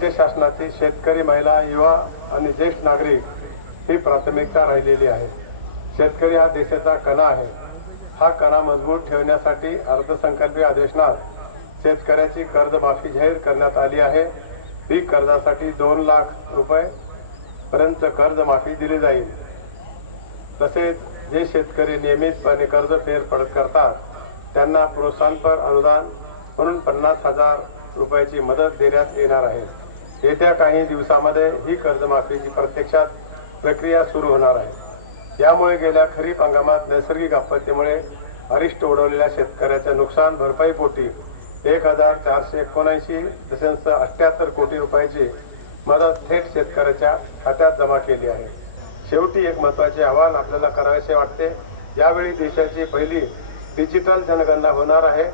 राज्य शासनाची शेतकरी, महिला, युवा आणि ज्येष्ठ नागरिक ही प्राथमिकता राहिलेली आहे। शेतकरी हा देशाचा कणा आहे। हा कणा मजबूत ठेवण्यासाठी अर्थसंकल्पीय अधिवेशनात शेतकऱ्याची कर्जमाफी जाहीर करण्यात आली आहे। पीक कर्जासाठी 2 लाख रुपये पर्यंत कर्जमाफी दिली जाईल। तसेच जे शेतकरी नियमितपणे कर्ज फेरफार करतात त्यांना प्रोत्साहनपर अनुदान म्हणून 50,000 रुपयाची मदत देण्यात येणार आहे। येत्या काही दिवसांमध्ये ही कर्जमाफीची प्रत्यक्षात प्रक्रिया सुरू होणार आहे। यामुळे गेल्या खरीप हंगामात नैसर्गिक आपत्तीमुळे अरिष्ट उडवलेल्या शेतकऱ्याच्या नुकसान भरपाईपोटी 1,479.78 कोटी रुपयाची मदत थेट शेतकऱ्याच्या खात्यात जमा केली आहे। शेवटी एक महत्त्वाचे आवाहन आपल्याला करावेसे वाटते। यावेळी देशाची पहिली डिजिटल जनगणना होणार आहे।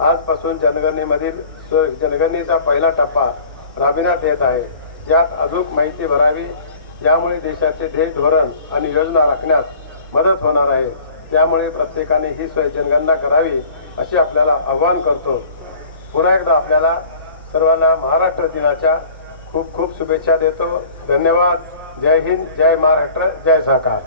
आजपासून जनगणनेचा पहिला टप्पा राबविण्यात येत आहे। यात अचूक माहिती भरावी, यामुळे देशाचे ध्येय, धोरण आणि योजना आखण्यास मदत होणार आहे। त्यामुळे प्रत्येकाने ही जनगणना करावी अशी आपल्याला आवाहन करतो। पुन्हा एकदा आपल्याला सर्वांना महाराष्ट्र दिनाच्या खूप खूप शुभेच्छा देतो। धन्यवाद। जय हिंद, जय महाराष्ट्र, जय सहकार।